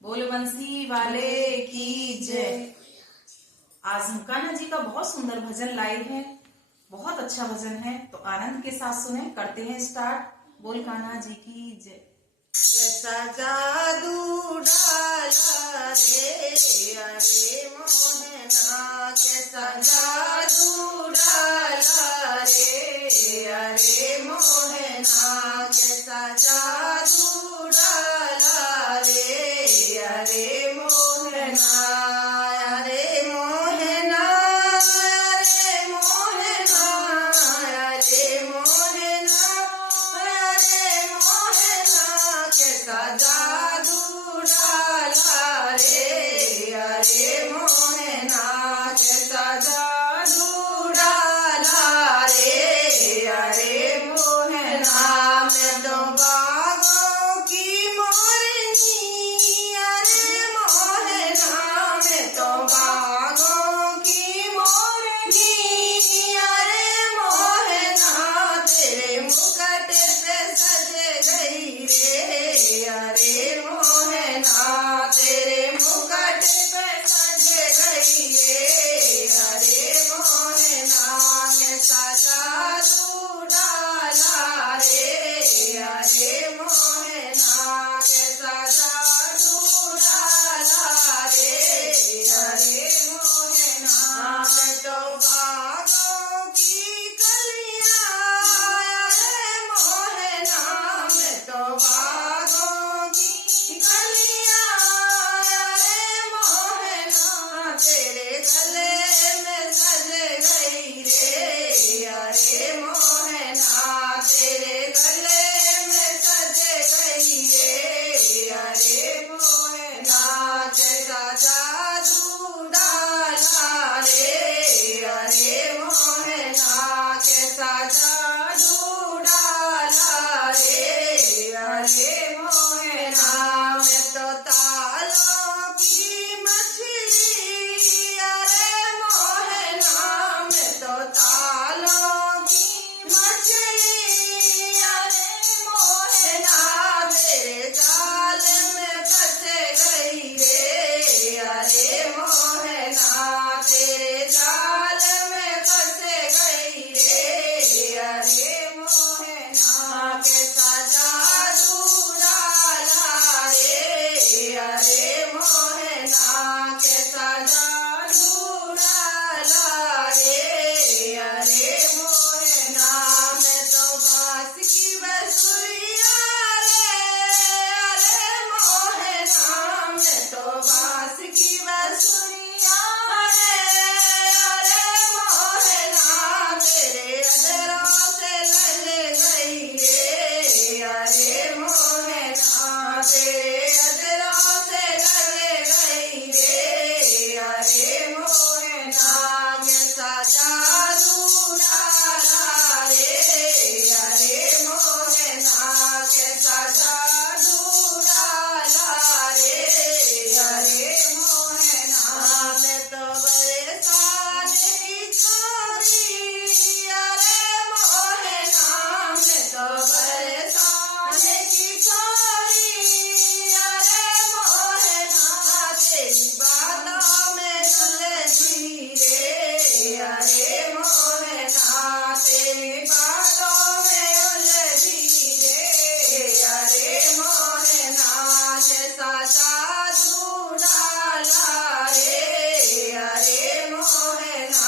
बोल बंसी वाले की जय। आज हम कान्हा जी का बहुत सुंदर भजन लाए हैं। बहुत अच्छा भजन है, तो आनंद के साथ सुने। करते हैं स्टार्ट। बोल कान्हा जी की जय। कैसा जादू डाला रे अरे मोहना, कैसा जादू डाला रे अरे मोहना, कैसा जादू डाला रे अरे मोहना, अरे मोहना, अरे मोहना, अरे मोहना, अरे मोहना, कैसा जादू डाला रे अरे मोहना, कैसा जादू डाला रे अरे मोहना। मैं तो बागों की मोरनी अरे मोहना, मैं तो बागों की मोरनी अरे मोहना, तेरे मुकुट पे सज गई रे अरे मोहना, तेरे मुकुट पे सज गई रे अरे मोहना, कैसा जादू डाला रे अरे मोहना, कैसा जादू डाला रे अरे मोहना। मैं तो बागों की कलियां अरे मोहना, मैं तो बागों की कलियां अरे मोहना, तेरे गले में सज गई रे अरे मोहना, तेरे गले में सज गई रे अरे मोहना, कैसा जादू डाला रे अरे मोहना, कैसा जादू डाला रे अरे मोहना। मैं तो तालों की मछली अरे मोहना, मैं तो तालों की मछली अरे मोहना, तेरे जाल में फंस गई रे अरे मोहना, तेरे जाल में फंस गई रे अरे मोहना, कैसा जादू डाला रे अरे मोहना, कैसा जादू डाला रे अरे मोहना। मैं तो बांस की बंसुरिया रे अरे मोहना, मैं तो बांस की बंसुरिया रे अरे मोहना, तेरे अधरों से लग गई रे अरे मोहना, तेरे अधरों से लग गई रे अरे मोहना, कैसा जादू डाला रे अरे मोहना, कैसा जादू डाला रे अरे मोहना। मैं तो बरसात की छोरी अरे मोहना, मैं तो बरसात की छोरी अरे मोहना, तेरी बातों में उलझी रे अरे मोहना, तेरी बातों में उलझी रे अरे मोहना, कैसा जादू डाला रे अरे मोहना,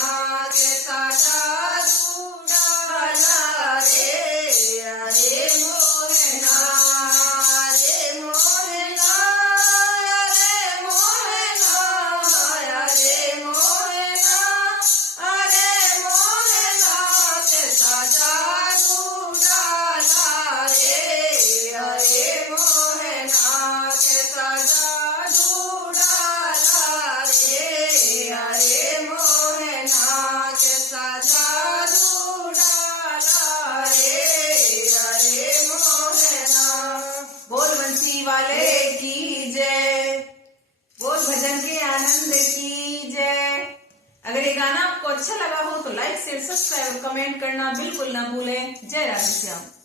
कैसा जादू डाला रे अरे मोहना, अरे मोहना, अरे मोहना, अरे मोहना, अरे मोहना, कैसा जादू डाला रे अरे मोहना, कैसा जादू डाला रे अरे मोहना, कैसा जादू डाला रे अरे मोहना। बोल बंसी वाले की जय। बोल भजन के आनंद की जय। अगर ये गाना आपको अच्छा लगा हो तो लाइक शेयर सब्सक्राइब कमेंट करना बिल्कुल ना भूलें। जय राधे श्याम।